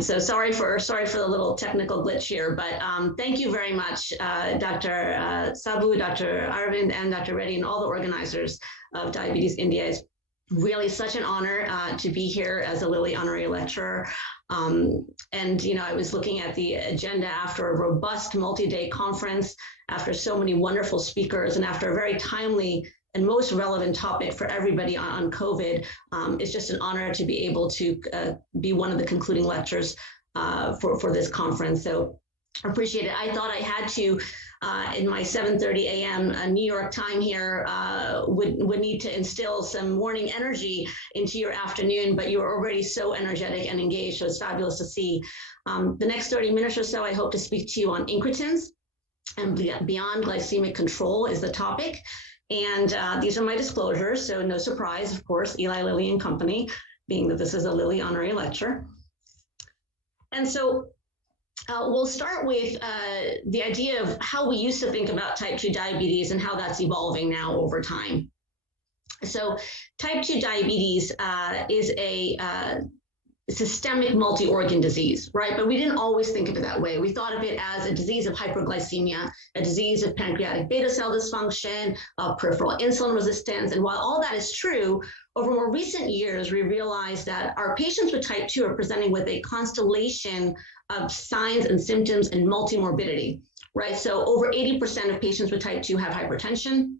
So sorry for the little technical glitch here, but thank you very much, Dr. Sabu, Dr. Arvind, and Dr. Reddy, and all the organizers of Diabetes India. It's really such an honor to be here as a Lilly honorary lecturer. And I was looking at the agenda after a robust multi-day conference, after so many wonderful speakers, and after a very timely and most relevant topic for everybody on COVID. It's just an honor to be able to be one of the concluding lectures for this conference. So I appreciate it. I thought I had to, in my 7:30 a.m. New York time here, would need to instill some morning energy into your afternoon, but you are already so energetic and engaged, so it's fabulous to see. The next 30 minutes or so, I hope to speak to you on incretins, and beyond glycemic control is the topic. And these are my disclosures, so no surprise, of course, Eli Lilly and Company, being that this is a Lilly honorary lecture. And so we'll start with the idea of how we used to think about type 2 diabetes and how that's evolving now over time. So type 2 diabetes is a systemic multi-organ disease, right? But we didn't always think of it that way. We thought of it as a disease of hyperglycemia, a disease of pancreatic beta cell dysfunction, peripheral insulin resistance. And while all that is true, over more recent years, we realized that our patients with type 2 are presenting with a constellation of signs and symptoms and multimorbidity, right? So over 80% of patients with type 2 have hypertension,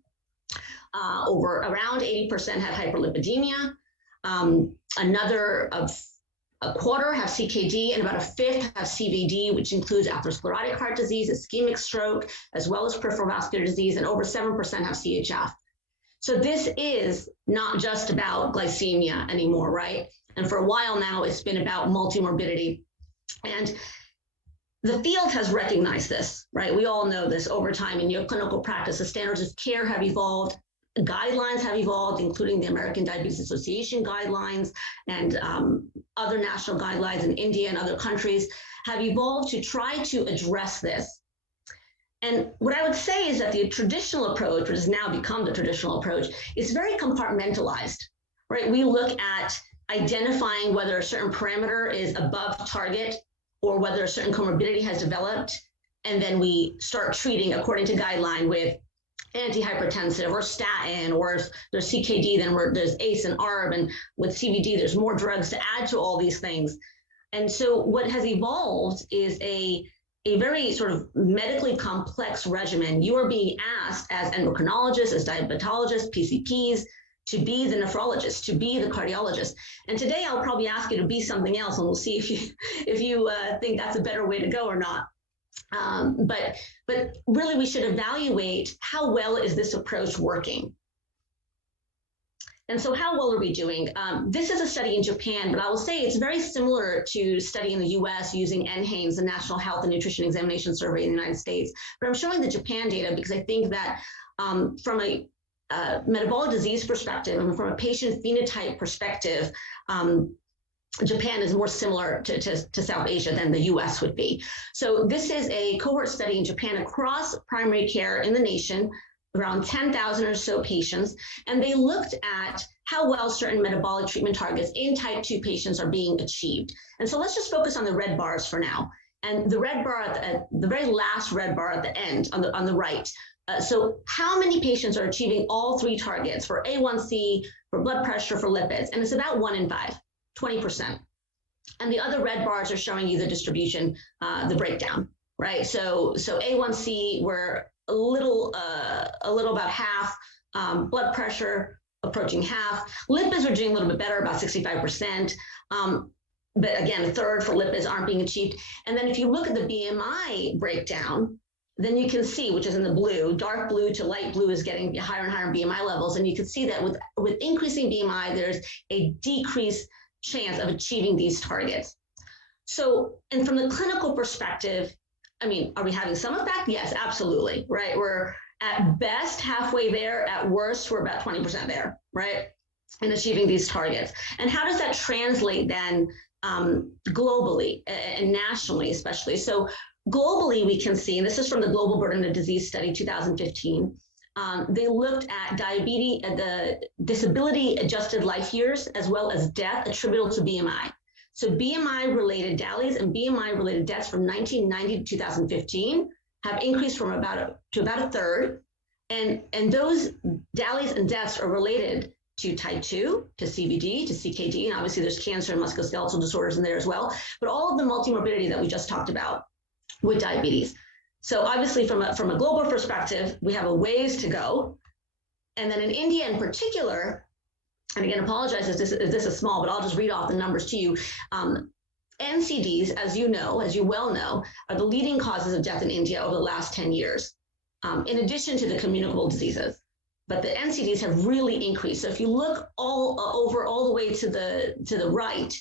around 80% have hyperlipidemia, a quarter have CKD, and about a fifth have CVD, which includes atherosclerotic heart disease, ischemic stroke, as well as peripheral vascular disease, and over 7% have CHF. So this is not just about glycemia anymore, right? And for a while now, it's been about multimorbidity. And the field has recognized this, right? We all know this over time in your clinical practice. The standards of care have evolved. Guidelines have evolved, including the American Diabetes Association guidelines and other national guidelines in India and other countries have evolved to try to address this. And what I would say is that the traditional approach, which has now become the traditional approach, is very compartmentalized, right? We look at identifying whether a certain parameter is above target or whether a certain comorbidity has developed, and then we start treating according to guideline with antihypertensive or statin, or if there's CKD, then there's ACE and ARB, and with CVD, there's more drugs to add to all these things. And so what has evolved is a very sort of medically complex regimen. You are being asked as endocrinologists, as diabetologists, PCPs, to be the nephrologist, to be the cardiologist. And today I'll probably ask you to be something else, and we'll see if you think that's a better way to go or not. But really, we should evaluate how well is this approach working. And so how well are we doing? This is a study in Japan, but I will say it's very similar to study in the US using NHANES, the National Health and Nutrition Examination Survey in the United States. But I'm showing the Japan data because I think that from a metabolic disease perspective and from a patient phenotype perspective, Japan is more similar to South Asia than the US would be. So this is a cohort study in Japan across primary care in the nation, around 10,000 or so patients, and they looked at how well certain metabolic treatment targets in type 2 patients are being achieved. And so let's just focus on the red bars for now. And the red bar, the very last red bar at the end on the right. So how many patients are achieving all three targets for A1C, for blood pressure, for lipids? And it's about 1 in 5. 20%. And the other red bars are showing you the distribution, the breakdown, right? So A1C, we're a little about half, blood pressure approaching half. Lipids are doing a little bit better, about 65%. But again, a third for lipids aren't being achieved. And then if you look at the BMI breakdown, then you can see, which is in the blue, dark blue to light blue is getting higher and higher BMI levels. And you can see that with increasing BMI, there's a decreased chance of achieving these targets. So, and from the clinical perspective, I mean, are we having some effect? Yes, absolutely, right? We're at best halfway there, at worst, we're about 20% there, right? In achieving these targets. And how does that translate then globally and nationally, especially? So globally, we can see, and this is from the Global Burden of Disease Study 2015, they looked at diabetes, the disability adjusted life years, as well as death attributable to BMI. So BMI-related DALYs and BMI-related deaths from 1990 to 2015 have increased from about a third. And those DALYs and deaths are related to type 2, to CVD, to CKD, and obviously there's cancer and musculoskeletal disorders in there as well, but all of the multimorbidity that we just talked about with diabetes. So obviously from a global perspective, we have a ways to go. And then in India in particular, and again, apologize if this is small, but I'll just read off the numbers to you. NCDs, as you well know, are the leading causes of death in India over the last 10 years, in addition to the communicable diseases. But the NCDs have really increased. So if you look all the way to the right,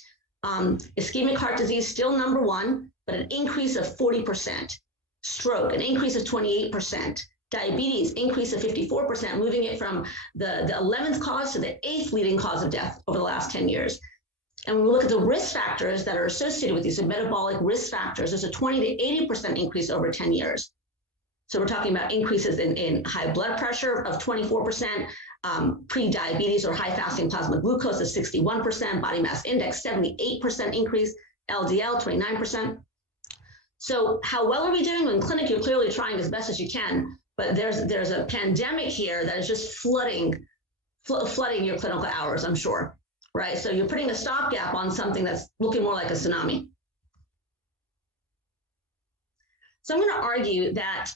ischemic heart disease still number one, but an increase of 40%. Stroke, an increase of 28%. Diabetes, increase of 54%, moving it from the 11th cause to the 8th leading cause of death over the last 10 years. And when we look at the risk factors that are associated with these, so metabolic risk factors, there's a 20 to 80% increase over 10 years. So we're talking about increases in high blood pressure of 24%, pre-diabetes or high fasting plasma glucose of 61%, body mass index 78% increase, LDL 29%. So how well are we doing? In clinic, you're clearly trying as best as you can, but there's a pandemic here that is just flooding your clinical hours, I'm sure, right? So you're putting a stopgap on something that's looking more like a tsunami. So I'm going to argue that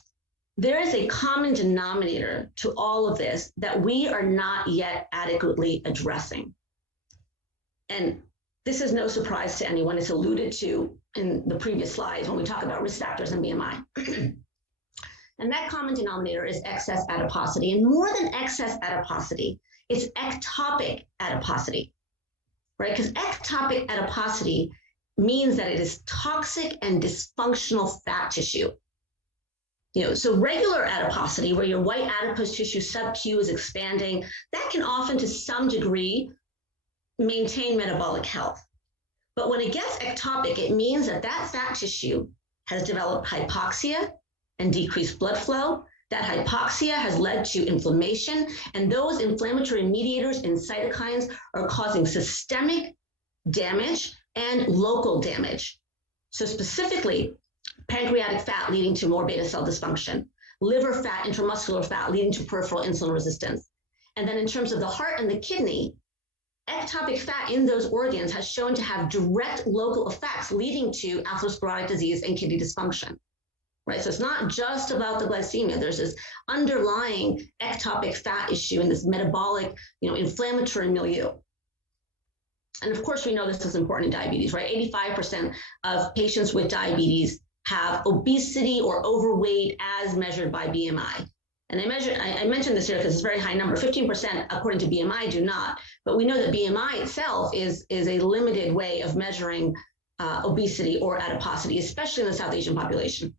there is a common denominator to all of this that we are not yet adequately addressing. And this is no surprise to anyone. It's alluded to in the previous slides when we talk about risk factors and BMI. And that common denominator is excess adiposity. And more than excess adiposity, it's ectopic adiposity, right? Because ectopic adiposity means that it is toxic and dysfunctional fat tissue. So regular adiposity, where your white adipose tissue sub-Q is expanding, that can often to some degree maintain metabolic health. But when it gets ectopic, it means that fat tissue has developed hypoxia and decreased blood flow. That hypoxia has led to inflammation, and those inflammatory mediators and cytokines are causing systemic damage and local damage. So specifically, pancreatic fat leading to more beta cell dysfunction, liver fat, intramuscular fat leading to peripheral insulin resistance. And then in terms of the heart and the kidney, ectopic fat in those organs has shown to have direct local effects leading to atherosclerotic disease and kidney dysfunction, right? So it's not just about the glycemia. There's this underlying ectopic fat issue in this metabolic, inflammatory milieu. And of course, we know this is important in diabetes, right? 85% of patients with diabetes have obesity or overweight as measured by BMI. And I mentioned this here because it's a very high number. 15% according to BMI do not, but we know that BMI itself is a limited way of measuring obesity or adiposity, especially in the South Asian population.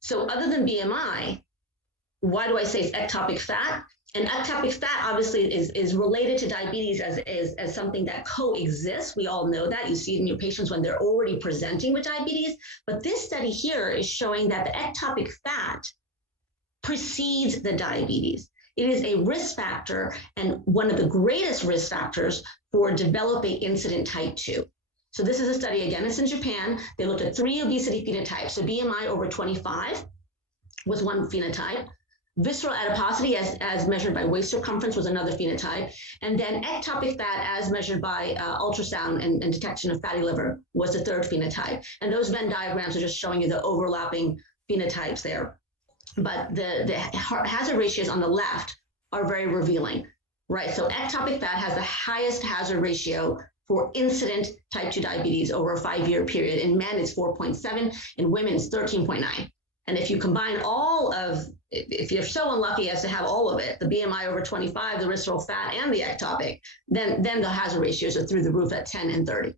So other than BMI, why do I say it's ectopic fat? And ectopic fat obviously is related to diabetes as something that coexists. We all know that. You see it in your patients when they're already presenting with diabetes. But this study here is showing that the ectopic fat precedes the diabetes. It is a risk factor and one of the greatest risk factors for developing incident type 2. So this is a study, again, it's in Japan. They looked at 3 obesity phenotypes. So BMI over 25 was one phenotype. Visceral adiposity as measured by waist circumference was another phenotype. And then ectopic fat as measured by ultrasound and detection of fatty liver was the third phenotype. And those Venn diagrams are just showing you the overlapping phenotypes there. But the hazard ratios on the left are very revealing, right? So ectopic fat has the highest hazard ratio for incident type 2 diabetes over a 5-year period. In men, it's 4.7. In women, it's 13.9. And if you combine all of, if you're so unlucky as to have all of it, the BMI over 25, the visceral fat, and the ectopic, then the hazard ratios are through the roof at 10 and 30.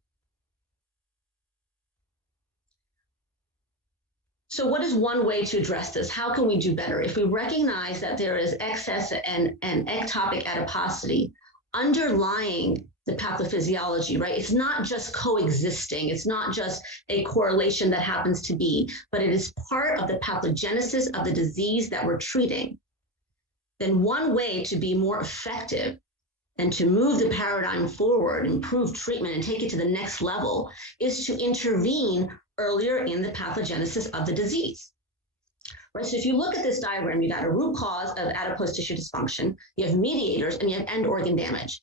So what is one way to address this? How can we do better? If we recognize that there is excess and ectopic adiposity underlying the pathophysiology, right? It's not just coexisting. It's not just a correlation that happens to be, but it is part of the pathogenesis of the disease that we're treating. Then one way to be more effective and to move the paradigm forward, improve treatment, and take it to the next level is to intervene earlier in the pathogenesis of the disease. Right, so if you look at this diagram, you got a root cause of adipose tissue dysfunction, you have mediators, and you have end organ damage.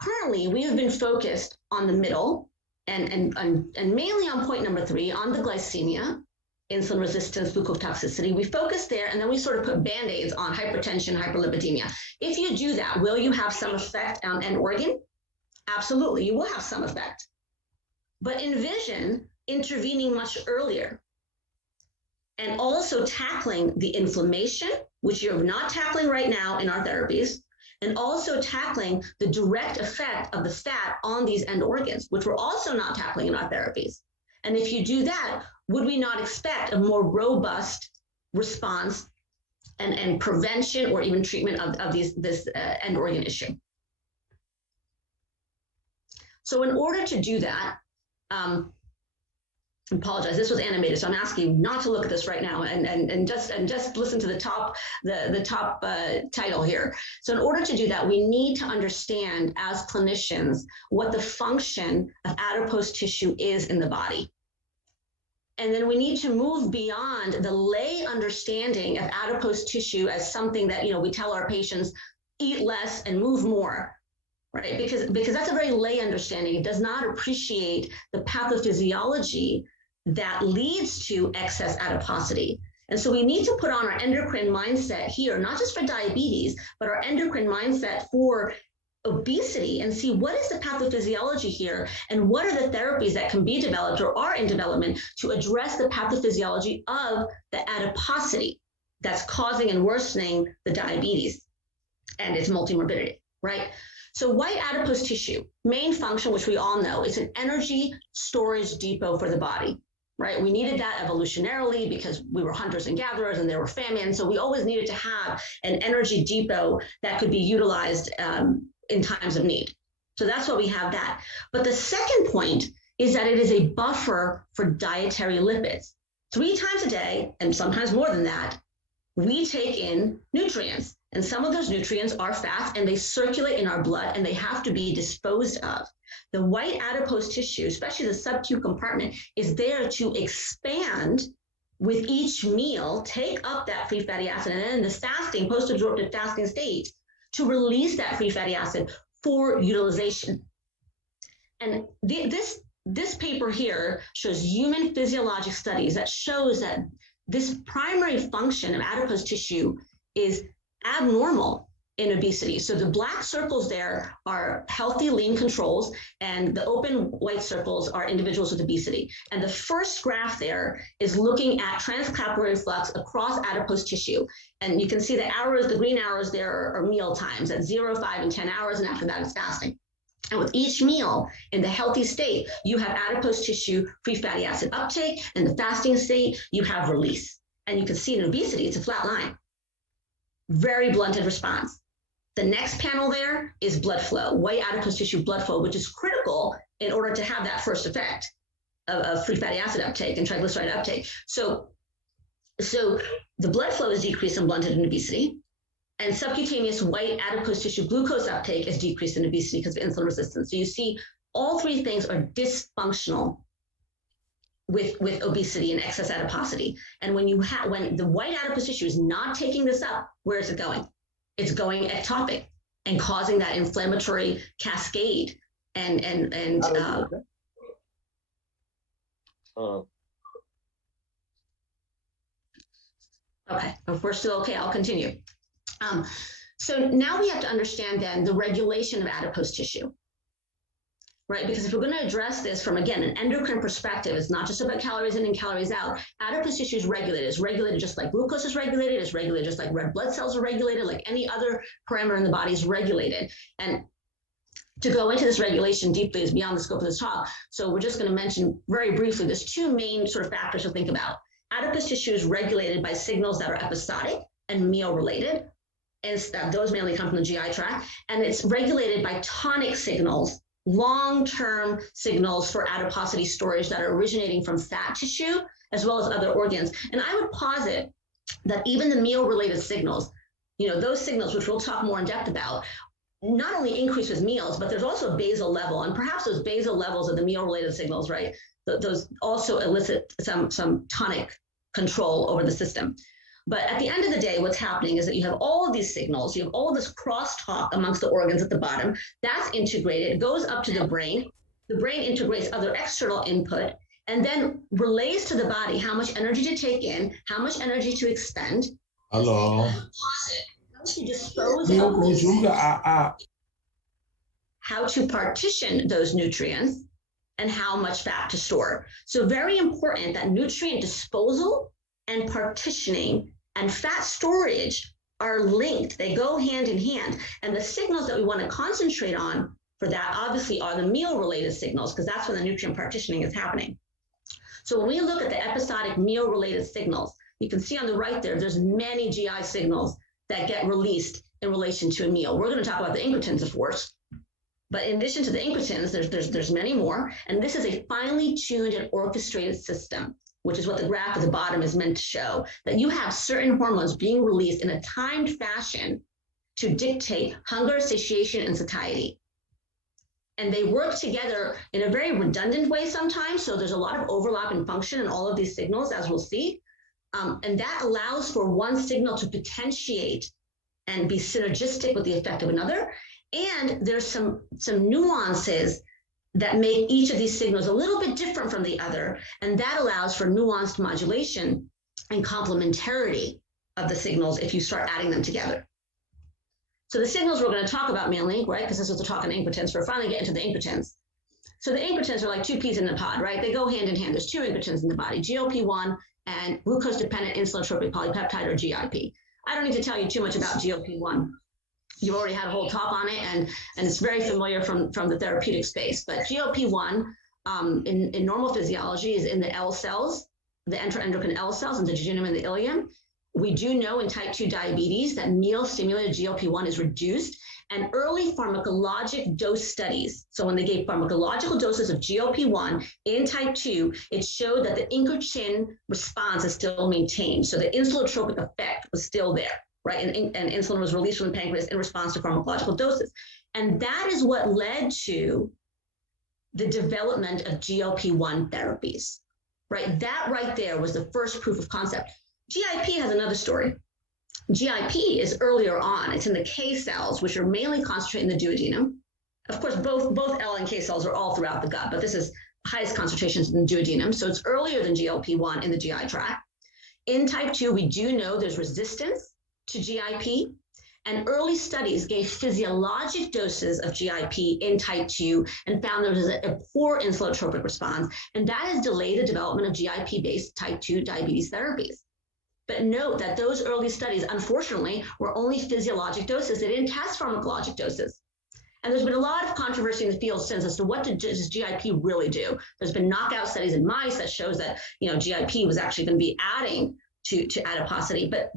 Currently, we have been focused on the middle and mainly on point number 3, on the glycemia, insulin resistance, glucose toxicity. We focus there, and then we sort of put Band-Aids on hypertension, hyperlipidemia. If you do that, will you have some effect on end organ? Absolutely, you will have some effect. But envision intervening much earlier and also tackling the inflammation, which you're not tackling right now in our therapies, and also tackling the direct effect of the fat on these end organs, which we're also not tackling in our therapies. And if you do that, would we not expect a more robust response and prevention or even treatment of this end organ issue? So in order to do that, I apologize, this was animated, so I'm asking you not to look at this right now and just listen to the top title here. So in order to do that, we need to understand as clinicians what the function of adipose tissue is in the body. And then we need to move beyond the lay understanding of adipose tissue as something that, we tell our patients, eat less and move more, right? Because that's a very lay understanding. It does not appreciate the pathophysiology that leads to excess adiposity. And so we need to put on our endocrine mindset here, not just for diabetes, but our endocrine mindset for obesity, and see what is the pathophysiology here and what are the therapies that can be developed or are in development to address the pathophysiology of the adiposity that's causing and worsening the diabetes and its multimorbidity, right? So white adipose tissue, main function, which we all know, is an energy storage depot for the body, right? We needed that evolutionarily because we were hunters and gatherers and there were famines. So we always needed to have an energy depot that could be utilized in times of need. So that's why we have that. But the second point is that it is a buffer for dietary lipids. 3 times a day, and sometimes more than that, we take in nutrients. And some of those nutrients are fats and they circulate in our blood and they have to be disposed of. The white adipose tissue, especially the sub-Q compartment, is there to expand with each meal, take up that free fatty acid, and then in the fasting, post-absorptive fasting state, to release that free fatty acid for utilization. And this paper here shows human physiologic studies that shows that this primary function of adipose tissue is abnormal in obesity. So the black circles there are healthy lean controls, and the open white circles are individuals with obesity. And the first graph there is looking at transcapillary flux across adipose tissue. And you can see the arrows, the green arrows there are meal times at 0, 5, and 10 hours, and after that it's fasting. And with each meal in the healthy state, you have adipose tissue free fatty acid uptake, and the fasting state, you have release. And you can see in obesity, it's a flat line. Very blunted response. The next panel there is blood flow, white adipose tissue blood flow, which is critical in order to have that first effect of free fatty acid uptake and triglyceride uptake. So the blood flow is decreased and blunted in obesity, and subcutaneous white adipose tissue glucose uptake is decreased in obesity because of insulin resistance. So you see all 3 things are dysfunctional with obesity and excess adiposity. And when the white adipose tissue is not taking this up, where is it going? It's going ectopic and causing that inflammatory cascade Okay, if we're still okay, I'll continue. So now we have to understand then the regulation of adipose tissue. Right? Because if we're going to address this from, again, an endocrine perspective, it's not just about calories in and calories out. Adipose tissue is regulated. It's regulated just like glucose is regulated. It's regulated just like red blood cells are regulated, like any other parameter in the body is regulated. And to go into this regulation deeply is beyond the scope of this talk. So we're just going to mention very briefly, there's 2 main sort of factors to think about. Adipose tissue is regulated by signals that are episodic and meal related. And those mainly come from the GI tract. And it's regulated by tonic signals, long-term signals for adiposity storage that are originating from fat tissue as well as other organs. And I would posit that even the meal-related signals, those signals, which we'll talk more in depth about, not only increase with meals, but there's also a basal level, and perhaps those basal levels of the meal-related signals, right? Those also elicit some tonic control over the system. But at the end of the day, what's happening is that you have all of these signals, you have all of this crosstalk amongst the organs at the bottom. That's integrated, it goes up to the brain. The brain integrates other external input and then relays to the body how much energy to take in, how much energy to expend. Hello. How to dispose of, how to partition those nutrients, and how much fat to store. So very important that nutrient disposal and partitioning and fat storage are linked. They go hand in hand. And the signals that we want to concentrate on for that obviously are the meal-related signals, because that's when the nutrient partitioning is happening. So when we look at the episodic meal-related signals, you can see on the right there, there's many GI signals that get released in relation to a meal. We're going to talk about the incretins, of course. But in addition to the incretins, there's many more. And this is a finely tuned and orchestrated system, which is what the graph at the bottom is meant to show, that you have certain hormones being released in a timed fashion to dictate hunger, satiation, and satiety. And they work together in a very redundant way sometimes. So there's a lot of overlap in function in all of these signals, as we'll see. And that allows for one signal to potentiate and be synergistic with the effect of another. And there's some nuances that make each of these signals a little bit different from the other. And that allows for nuanced modulation and complementarity of the signals if you start adding them together. So the signals we're going to talk about mainly, right, because this is the talk on incretins, we're finally getting to the incretins. So the incretins are like two peas in a pod, right? They go hand in hand. There's two incretins in the body, GLP-1 and glucose-dependent insulin-tropic polypeptide, or GIP. I don't need to tell you too much about GLP-1. You've already had a whole talk on it, and it's very familiar from the therapeutic space. But GLP-1 in normal physiology is in the L cells, the enteroendocrine L cells, and the jejunum and the ileum. We do know in type 2 diabetes that meal-stimulated GLP-1 is reduced, and early pharmacologic dose studies, so when they gave pharmacological doses of GLP-1 in type 2, it showed that the incretin response is still maintained. So the insulotropic effect was still there, right? And insulin was released from the pancreas in response to pharmacological doses. And that is what led to the development of GLP-1 therapies, right? That right there was the first proof of concept. GIP has another story. GIP is earlier on. It's in the K cells, which are mainly concentrated in the duodenum. Of course, both L and K cells are all throughout the gut, but this is highest concentrations in the duodenum. So it's earlier than GLP-1 in the GI tract. In type 2, we do know there's resistance to GIP, and early studies gave physiologic doses of GIP in type 2 and found there was a poor insulotropic response, and that has delayed the development of GIP-based type 2 diabetes therapies. But note that those early studies, unfortunately, were only physiologic doses. They didn't test pharmacologic doses. And there's been a lot of controversy in the field since as to what does GIP really do. There's been knockout studies in mice that shows that GIP was actually going to be adding to adiposity. But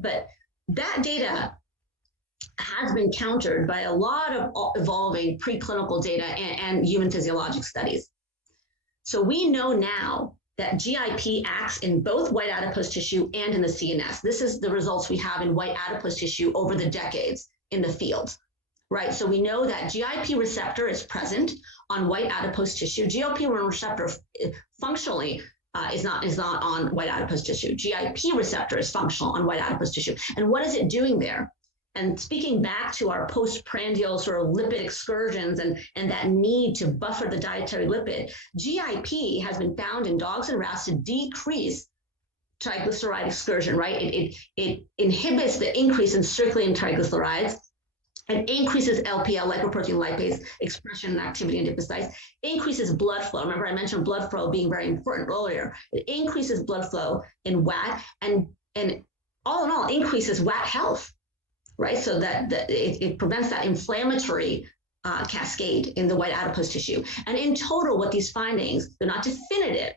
that data has been countered by a lot of evolving preclinical data and human physiologic studies. So we know now that GIP acts in both white adipose tissue and in the CNS. This is the results we have in white adipose tissue over the decades in the field, right? So we know that GIP receptor is present on white adipose tissue. GLP-1 receptor functionally is not on white adipose tissue. GIP receptor is functional on white adipose tissue. And what is it doing there? And speaking back to our postprandial sort of lipid excursions and that need to buffer the dietary lipid, GIP has been found in dogs and rats to decrease triglyceride excursion, right? It inhibits the increase in circulating triglycerides and increases LPL, lipoprotein lipase, expression and activity in adipocytes, increases blood flow. Remember, I mentioned blood flow being very important earlier. It increases blood flow in WAT and all in all increases WAT health, right? So that it prevents that inflammatory cascade in the white adipose tissue. And in total, what these findings, they're not definitive,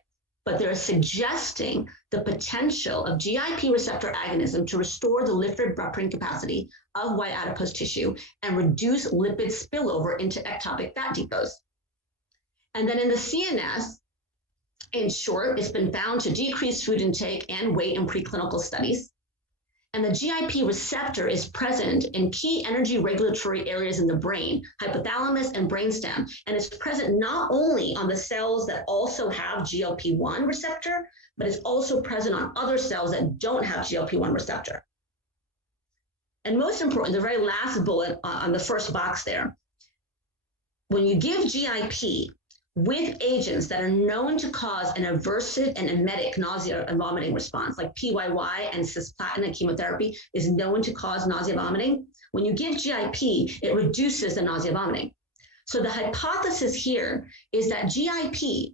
but they're suggesting the potential of GIP receptor agonism to restore the lipid buffering capacity of white adipose tissue and reduce lipid spillover into ectopic fat depots. And then in the CNS, in short, it's been found to decrease food intake and weight in preclinical studies. And the GIP receptor is present in key energy regulatory areas in the brain, hypothalamus and brainstem, and it's present not only on the cells that also have GLP-1 receptor, but it's also present on other cells that don't have GLP-1 receptor. And most important, the very last bullet on the first box there, when you give GIP with agents that are known to cause an aversive and emetic nausea and vomiting response, like PYY and cisplatin chemotherapy is known to cause nausea and vomiting. When you give GIP, it reduces the nausea and vomiting. So the hypothesis here is that GIP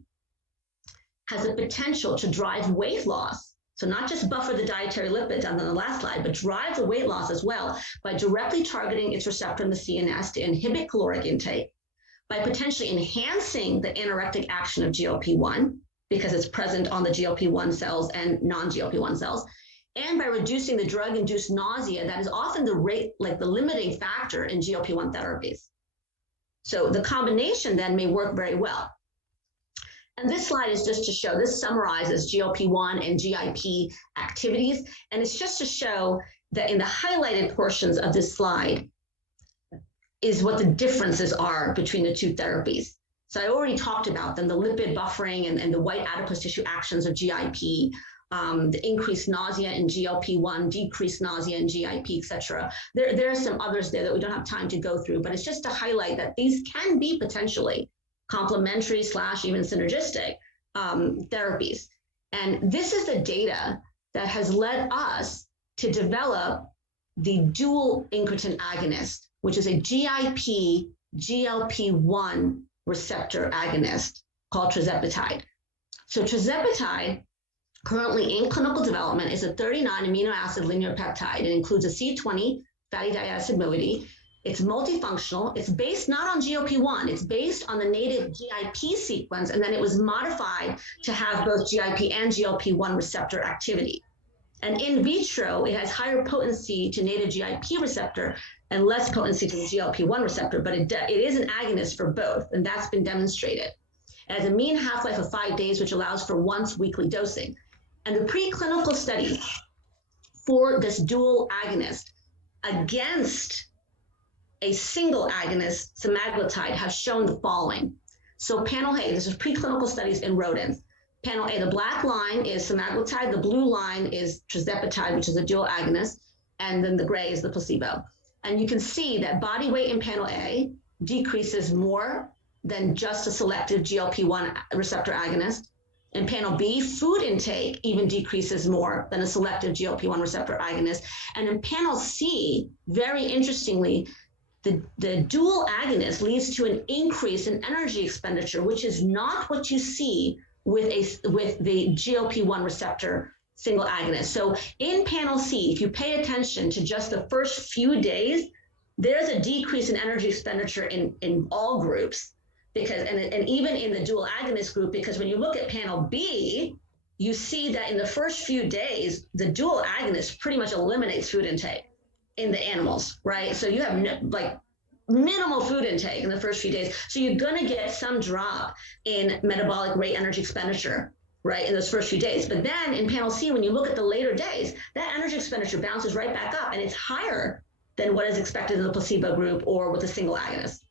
has the potential to drive weight loss. So not just buffer the dietary lipids on the last slide, but drive the weight loss as well by directly targeting its receptor in the CNS to inhibit caloric intake, by potentially enhancing the anorectic action of GLP-1 because it's present on the GLP-1 cells and non-GLP-1 cells, and by reducing the drug-induced nausea that is often the limiting factor in GLP-1 therapies. So the combination then may work very well. And this slide is just to show, this summarizes GLP-1 and GIP activities, and it's just to show that in the highlighted portions of this slide, is what the differences are between the two therapies. So I already talked about them, the lipid buffering and the white adipose tissue actions of GIP, the increased nausea in GLP-1, decreased nausea in GIP, et cetera. There are some others there that we don't have time to go through, but it's just to highlight that these can be potentially complementary / even synergistic therapies. And this is the data that has led us to develop the dual incretin agonist, which is a GIP GLP-1 receptor agonist called tirzepatide. So tirzepatide, currently in clinical development, is a 39 amino acid linear peptide. It includes a C20 fatty diacid moiety. It's multifunctional. It's based not on GLP-1. It's based on the native GIP sequence, and then it was modified to have both GIP and GLP-1 receptor activity. And in vitro, it has higher potency to native GIP receptor and less potency to the GLP-1 receptor, but it is an agonist for both, and that's been demonstrated. It has a mean half-life of 5 days, which allows for once weekly dosing. And the preclinical studies for this dual agonist against a single agonist, semaglutide, have shown the following. So panel A, this is preclinical studies in rodents. Panel A, the black line is semaglutide, the blue line is tirzepatide, which is a dual agonist, and then the gray is the placebo. And you can see that body weight in panel A decreases more than just a selective GLP-1 receptor agonist. In panel B, food intake even decreases more than a selective GLP-1 receptor agonist. And in panel C, very interestingly, the dual agonist leads to an increase in energy expenditure, which is not what you see with the GLP-1 receptor single agonist. So in panel C, if you pay attention to just the first few days, there's a decrease in energy expenditure in all groups, because and even in the dual agonist group, because when you look at panel B, you see that in the first few days, the dual agonist pretty much eliminates food intake in the animals, right? So you have minimal food intake in the first few days. So you're going to get some drop in metabolic rate energy expenditure, right, in those first few days. But then in panel C, when you look at the later days, that energy expenditure bounces right back up, and it's higher than what is expected in the placebo group or with a single agonist.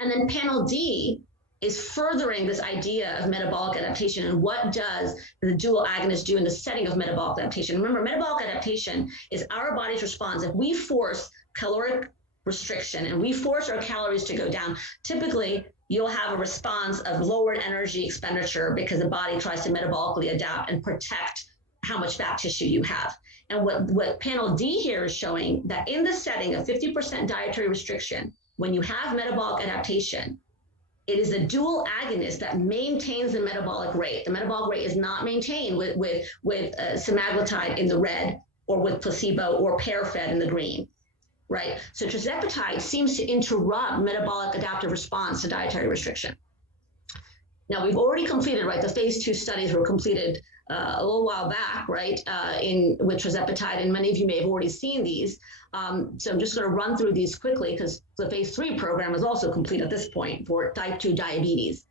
And then panel D is furthering this idea of metabolic adaptation, and what does the dual agonist do in the setting of metabolic adaptation. Remember, metabolic adaptation is our body's response. If we force caloric restriction and we force our calories to go down, typically you'll have a response of lowered energy expenditure because the body tries to metabolically adapt and protect how much fat tissue you have. And what panel D here is showing, that in the setting of 50% dietary restriction, when you have metabolic adaptation, it is a dual agonist that maintains the metabolic rate. The metabolic rate is not maintained with semaglutide in the red, or with placebo or pair-fed in the green, right? So tirzepatide seems to interrupt metabolic adaptive response to dietary restriction. Now, we've already completed, right, the phase 2 studies were completed a little while back, right, with tirzepatide, and many of you may have already seen these. So I'm just going to run through these quickly because the phase 3 program is also complete at this point for type 2 diabetes.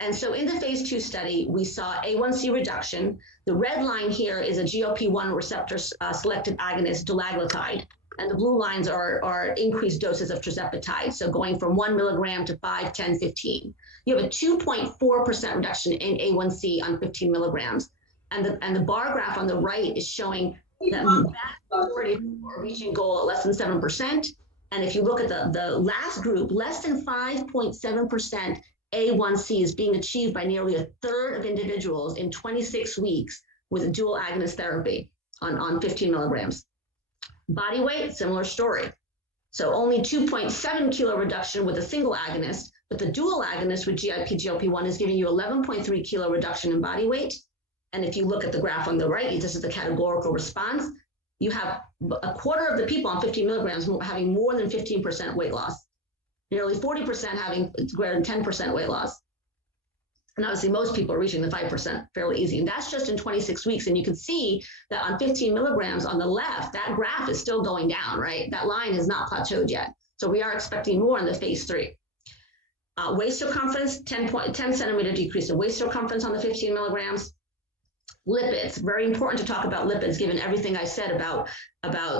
And so in the phase 2 study, we saw A1C reduction. The red line here is a GLP-1 receptor selective agonist, dulaglutide. And the blue lines are increased doses of tirzepatide. So going from 1 milligram to 5, 10, 15. You have a 2.4% reduction in A1C on 15 milligrams. And the bar graph on the right is showing that the vast majority of people are reaching goal at less than 7%. And if you look at the last group, less than 5.7% A1C is being achieved by nearly a third of individuals in 26 weeks with a dual agonist therapy on 15 milligrams. Body weight, similar story. So only 2.7 kilo reduction with a single agonist, but the dual agonist with GIP, GLP-1 is giving you 11.3 kilo reduction in body weight. And if you look at the graph on the right, this is the categorical response. You have a quarter of the people on 15 milligrams having more than 15% weight loss. Nearly 40% having greater than 10% weight loss. And obviously most people are reaching the 5% fairly easy. And that's just in 26 weeks. And you can see that on 15 milligrams on the left, that graph is still going down, right? That line has not plateaued yet. So we are expecting more in the phase 3. Waist circumference, 10 centimeter decrease in waist circumference on the 15 milligrams. Lipids, very important to talk about lipids, given everything I said about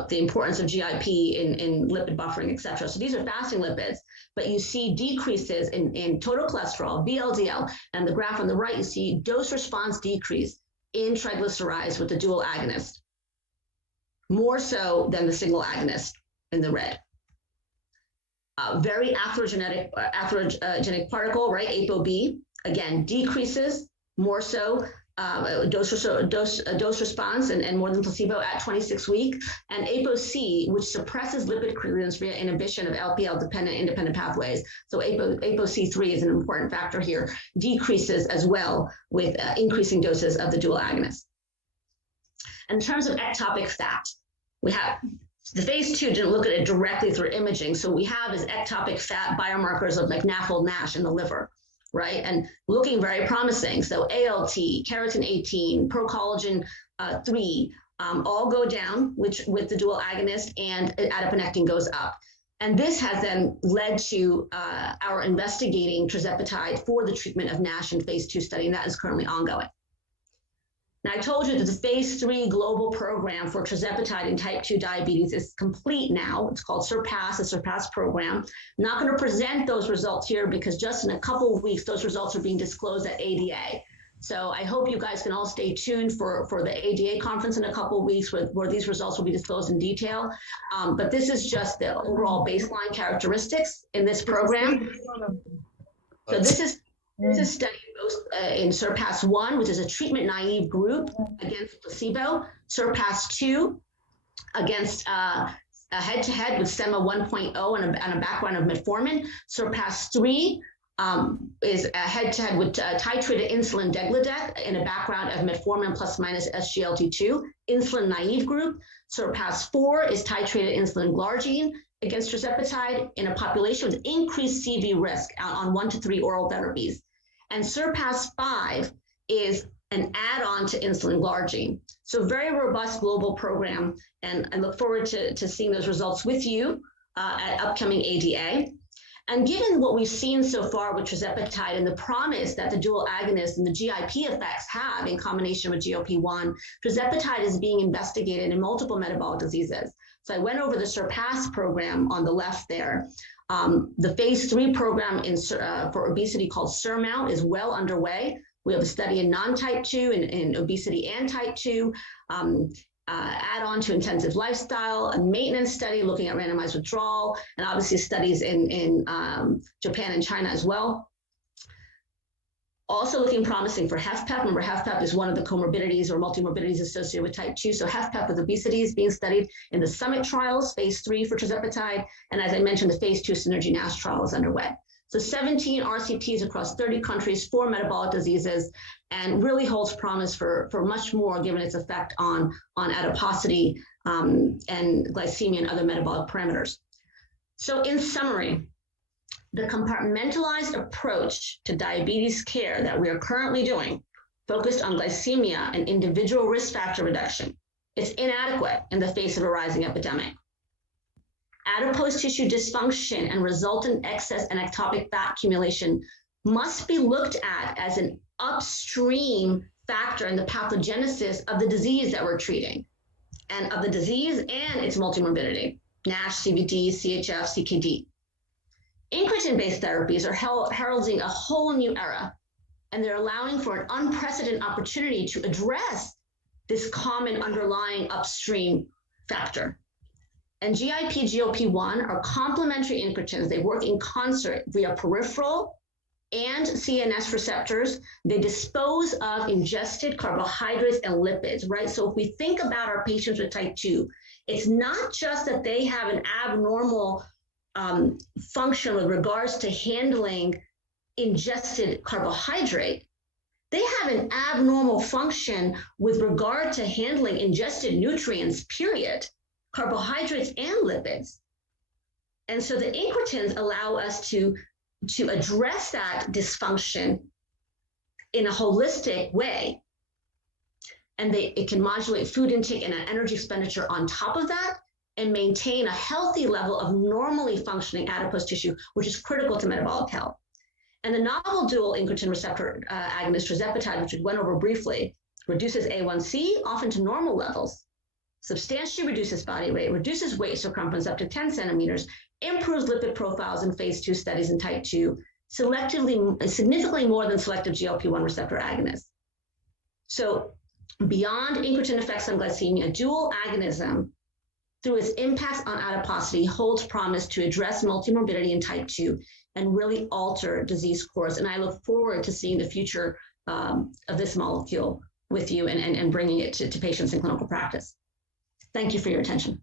the importance of GIP in lipid buffering, et cetera. So these are fasting lipids, but you see decreases in total cholesterol, VLDL, and the graph on the right, you see dose response decrease in triglycerides with the dual agonist, more so than the single agonist in the red. Very atherogenic particle, right, ApoB, again, decreases more so dose response and more than placebo at 26 weeks, and ApoC, which suppresses lipid clearance via inhibition of LPL-dependent independent pathways. So ApoC3 is an important factor here, decreases as well with increasing doses of the dual agonist. In terms of ectopic fat, we have the phase 2 didn't look at it directly through imaging, so we have is ectopic fat biomarkers of like NAFLD-NASH in the liver, right? And looking very promising. So ALT, keratin 18, procollagen 3, all go down with the dual agonist, and adiponectin goes up. And this has then led to our investigating tirzepatide for the treatment of NASH in phase 2 study, and that is currently ongoing. Now, I told you that the phase 3 global program for tirzepatide in type 2 diabetes is complete now. It's called SURPASS, the SURPASS program. I'm not going to present those results here because just in a couple of weeks, those results are being disclosed at ADA. So I hope you guys can all stay tuned for the ADA conference in a couple of weeks where these results will be disclosed in detail. But this is just the overall baseline characteristics in this program. So this is studied in SURPASS-1, which is a treatment-naive group against placebo. SURPASS-2 against a head-to-head with SEMA 1.0 and a background of metformin. SURPASS-3 is a head-to-head with titrated insulin degludec in a background of metformin plus minus SGLT2, insulin-naive group. SURPASS-4 is titrated insulin glargine against tirzepatide in a population with increased CV risk on 1 to 3 oral therapies. And SURPASS-5 is an add-on to insulin glargine. So very robust global program, and I look forward to seeing those results with you at upcoming ADA. And given what we've seen so far with tirzepatide and the promise that the dual agonist and the GIP effects have in combination with GLP-1, tirzepatide is being investigated in multiple metabolic diseases. So I went over the SURPASS program on the left there. The phase 3 program for obesity called SURMOUNT is well underway. We have a study in non-type 2 in obesity and type 2, add on to intensive lifestyle, a maintenance study looking at randomized withdrawal, and obviously studies in Japan and China as well. Also looking promising for HFpEF. Remember, HFpEF is one of the comorbidities or multimorbidities associated with type 2. So HFpEF with obesity is being studied in the SUMMIT trials, phase 3 for tirzepatide. And as I mentioned, the phase 2 Synergy NASH trial is underway. So 17 RCTs across 30 countries, 4 metabolic diseases, and really holds promise for much more given its effect on adiposity and glycemia and other metabolic parameters. So in summary, the compartmentalized approach to diabetes care that we are currently doing, focused on glycemia and individual risk factor reduction, is inadequate in the face of a rising epidemic. Adipose tissue dysfunction and resultant excess and ectopic fat accumulation must be looked at as an upstream factor in the pathogenesis of the disease that we're treating, and of the disease and its multimorbidity, NASH, CVD, CHF, CKD. Incretin-based therapies are heralding a whole new era, and they're allowing for an unprecedented opportunity to address this common underlying upstream factor. And GIP, GLP-1 are complementary incretins. They work in concert via peripheral and CNS receptors. They dispose of ingested carbohydrates and lipids, right? So if we think about our patients with type 2, it's not just that they have an abnormal function with regards to handling ingested carbohydrate. They have an abnormal function with regard to handling ingested nutrients, period, carbohydrates and lipids. And so the incretins allow us to address that dysfunction in a holistic way. And it can modulate food intake and an energy expenditure on top of that, and maintain a healthy level of normally functioning adipose tissue, which is critical to metabolic health. And the novel dual incretin receptor agonist tirzepatide, which we went over briefly, reduces A1C often to normal levels, substantially reduces body weight, reduces waist circumference up to 10 centimeters, improves lipid profiles in phase 2 studies in type 2, significantly more than selective GLP-1 receptor agonists. So beyond incretin effects on glycemia, dual agonism through its impacts on adiposity holds promise to address multimorbidity in type 2 and really alter disease course. And I look forward to seeing the future of this molecule with you and bringing it to patients in clinical practice. Thank you for your attention.